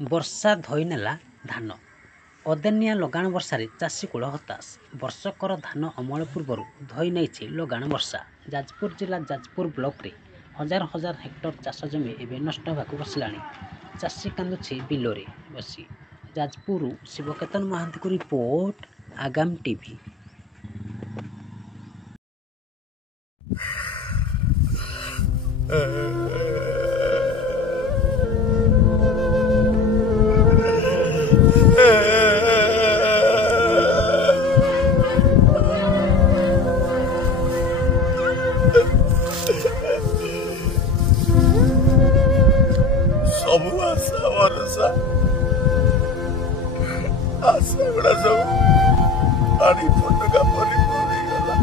ବର୍ଷା ଧୋଇ ନେଲା ଧାନ। ଅଦିନିଆ ଲଗାଣ ବର୍ଷାରେ ଚାଷୀ କୂଳ ହତାଶ। ବର୍ଷକର ଧାନ ଅମଳ ପୂର୍ବରୁ ଧୋଇ ନେଇଛି ଲଗାଣ ବର୍ଷା। ଯାଜପୁର ଜିଲ୍ଲା ଯାଜପୁର ବ୍ଲକରେ ହଜାର ହଜାର ହେକ୍ଟର ଚାଷ ଜମି ଏବେ ନଷ୍ଟ ହେବାକୁ ବସିଲାଣି। ଚାଷୀ କାନ୍ଦୁଛି ବିଲରେ ବସି। ଯାଜପୁରରୁ ଶିବକେତନ ମହାନ୍ତିଙ୍କ ରିପୋର୍ଟ, ଆଗାମ ଟିଭି। ସବୁ ଆଶା ଭରସା ଆଶା ଗୁଡା ସବୁ ପାଣି ଫୋଟକା ପରି ପଡିଗଲା।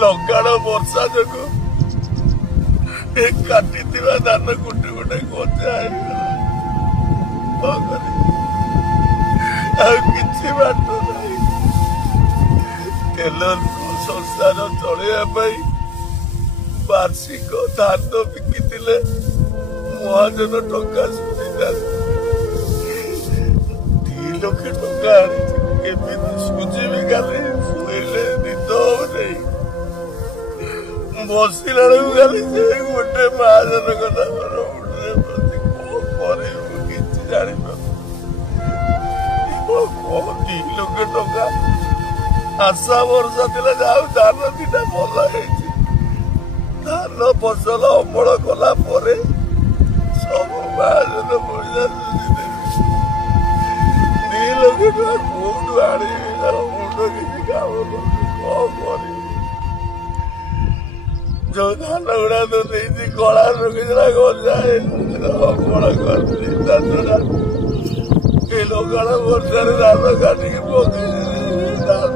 ଲଗାଣ ବର୍ଷା ଯୋଗୁ ଏ କାଟିଥିବା ଧାନ ଗୋଟେ ଗୋଟେ ଗଜା ହେଇଗଲା। ଆଉ କିଛି ବାଟ ନାହିଁ। ତେଲ ସଂସାର ଚଳେଇବା ପାଇଁ ବାର୍ଷିକ ଧାନ ବିକିଥିଲେ ମହାଜନ ଟଙ୍କା ସୁଝିଥାନ୍ତି। 2 ଲକ୍ଷ ଟଙ୍କା ଆଣିଛି, କେମିତି ସୁଝିବି? କାଲି ଶୋଇଲେ ନିଦ ହଉନାହିଁ। ବସିଲା ବେଳକୁ ଖାଲି ସେ ଗୋଟେ ମହାଜନ କଥା ମୋର ମୁଣ୍ଡରେ ବସି କଣ କରିବି କିଛି ଜାଣିପାରୁନି। 2 ଲକ୍ଷ ଟଙ୍କା ଆଶା ଭରସା ଥିଲା, ଯାହା ଧାନ ଦିଟା ଭଲ ହେଇଛି। ଧାନ ଫସଲ ଅମଳ କଲା ପରେ ସବୁ ମହାଜନ ପଇସା ସୁଝିଦେବି। 2 ଲକ୍ଷ ଟଙ୍କା କୋଉଠୁ ଆଣିବି? ମୁଣ୍ଡ କିଛି କାମ କରୁନି, କଣ କରିବି? ଯୋଉ ଧାନ ଗୁଡା ତ ଦେଇଛି କଳା ରଖିଥିଲା ଗଜା ଅମଳ କରିଥିଲି। ତା ଛଡା ଏ ଲଗାଣ ବର୍ଷାରେ ଧାନ କାଟିକି ପକେଇଦେଲି। ଧାନ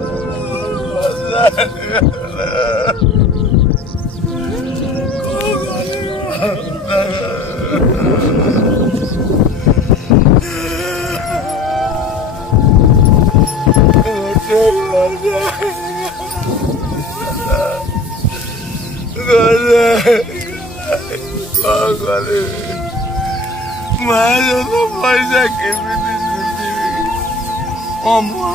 ମହାଜନ ପଇସା କେମିତି ସୁଝିବି? ଅମଳ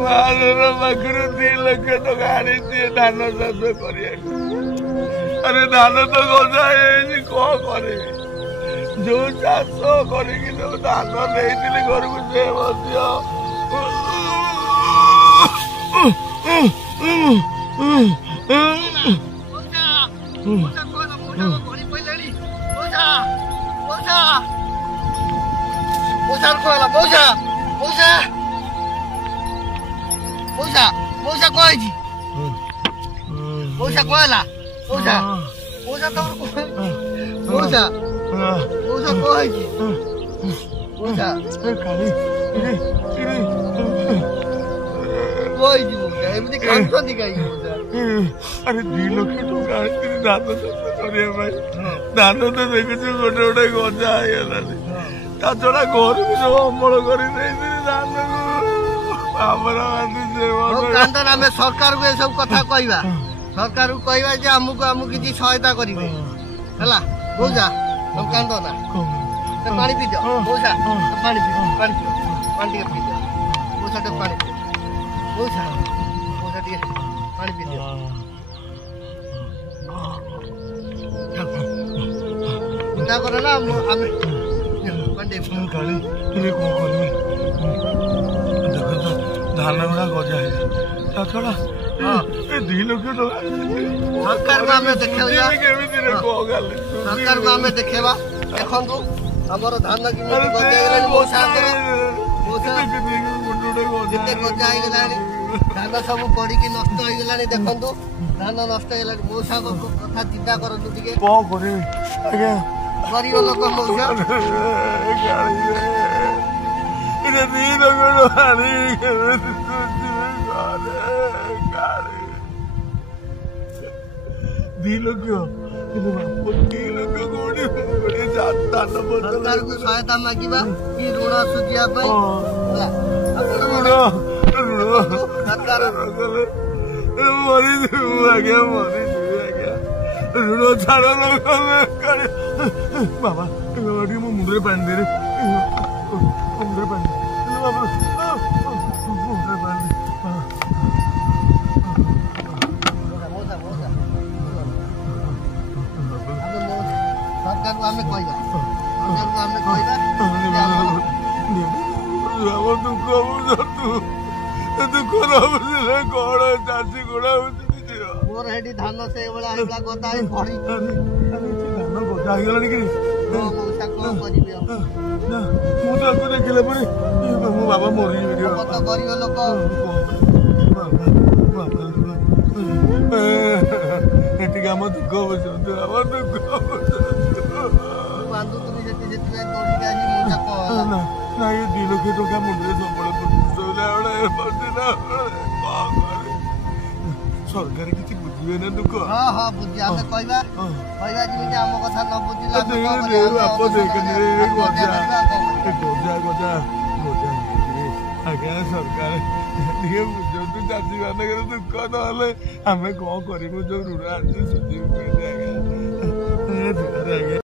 ମହାଜନ ପାଖରୁ 2 ଲକ୍ଷ ଟଙ୍କା ଆଣିଛି ଧାନ ଚାଷ କରିବାକୁ। ଆରେ ଧାନ ତ ଗଜା ହେଇଯାଇଛି, କଣ କରିବି? ଯୋଉ ଚାଷ କରିକି ଯୋଉ ଧାନ ନେଇଥିଲି ଘରକୁ, ସେ ମଧ୍ୟ ଆରେ 2 ଲକ୍ଷ ଟଙ୍କା ଆଣିଥିଲି ଧାନ ଚାଷ କରିବା ପାଇଁ। ଧାନ ତ ଦେଖୁଛୁ ଗୋଟେ ଗୋଟେ ଗଜା ହେଇଗଲାଣି। ତା ଛଡା ଘରକୁ ଯୋଉ ଅମଳ କରି ଦେଇଥିଲି ଧାନକୁ ଆମର ଆମେ ସରକାରକୁ ଏସବୁ କଥା କହିବା। ସରକାରକୁ କହିବା ଯେ ଆମକୁ କିଛି ସହାୟତା କରିବେ ହେଲା। ମଉସା କାନ୍ଦ ନା, ପାଣି ପିଇଦିଅ ମଉସା, ପାଣି ପିଇଦିଅ, ପାଣି ଟିକେ ପିଇଦିଅ ମଉସା, ଟିକେ ପାଣି ପିଇଦିଅ ମଉସା, ଟିକେ ପାଣି ପିଇଦିଅ। ଚିନ୍ତା କର ନା, ଆମେ ଦେଖ ତ ଧାନ ଗୁଡା ଗଜା ହେଇଛି। ତା ଛଡା 2 ଲକ୍ଷ ଟଙ୍କା ସରକାରକୁ ଆମେ ଦେଖେଇବା। ସରକାରକୁ ଆମେ ଦେଖେଇବା। ଦେଖନ୍ତୁ ଆମର ଧାନ କେମିତି ଗଜା ହେଇଗଲାଣି। ମଉସାଙ୍କର ଯେତେ ଗଜା ହେଇଗଲାଣି, ଧାନ ସବୁ ପଡିକି ନଷ୍ଟ ହେଇଗଲାଣି। ଦେଖନ୍ତୁ ଧାନ ନଷ୍ଟ ହେଇଗଲାଣି। ମଉସାଙ୍କ କଥା ଚିନ୍ତା କରନ୍ତୁ ଟିକେ। କଣ କରିବି ଆଜ୍ଞା? ଗରିବ ଲୋକ ମଉସା। ଦି ଲକ୍ଷ ସରକାରକୁ ସହାୟତା ମାଗିବା କି ଋଣ ସୁଝିବା ପାଇଁ ଋଣ ଛାଡ଼ ବାବା ଟିକେ ମୋ ମୁଣ୍ଡରେ ପାଣି ଦେରେ ମୁଣ୍ଡରେ ପାଣି ବାବା ମୁଣ୍ଡରେ ପାଣି ସରକାରକୁ ଆମେ କହିବା ଦୁଃଖ ବୁଝିଲେ କଣ ଚାଷୀ ଗୁଡା ମୋର ସେଠି ଧାନ ସେଇଭଳିଆ ହେଇଗଲା ଗଦା ହେଇ ପଡି ଧାନ ଗଦା ହେଇଗଲାଣି କି ମଉସା କଣ କରିବି ଆଉ ମୁଁ ତାକୁ ଦେଖିଲା ପରେ ମୋ ବାବା ମରିଯିବି ଗରିବ ଲୋକ ଏଠିକି ଆମ ଦୁଃଖ ବୁଝନ୍ତୁ ଆମ ଦୁଃଖ ବାନ୍ଧୁଥିଲି ସେଥିପାଇଁ ଦୌଡ଼ିକି ଆସି ମଉସା କଣ ନା ଏ 2 ଲକ୍ଷ ଟଙ୍କା ମୁଣ୍ଡରେ ସମ୍ବଳ ସରକାର କିଛି ବୁଝିବେ ନା ଦୁଃଖ ହଁ ବୁଝି ଆମେ କହିବା ଯେମିତି ଆମ କଥା ନ ବୁଝିଲା ଆଜ୍ଞା ସରକାର ଟିକେ ବୁଝନ୍ତୁ ଚାଷୀ ମାନଙ୍କର ଦୁଃଖ ନହେଲେ ଆମେ କଣ କରିବୁ ଯୋଉ ଋଣ ଆଣିଛୁ ସୁଝିବୁ ଆଜ୍ଞା।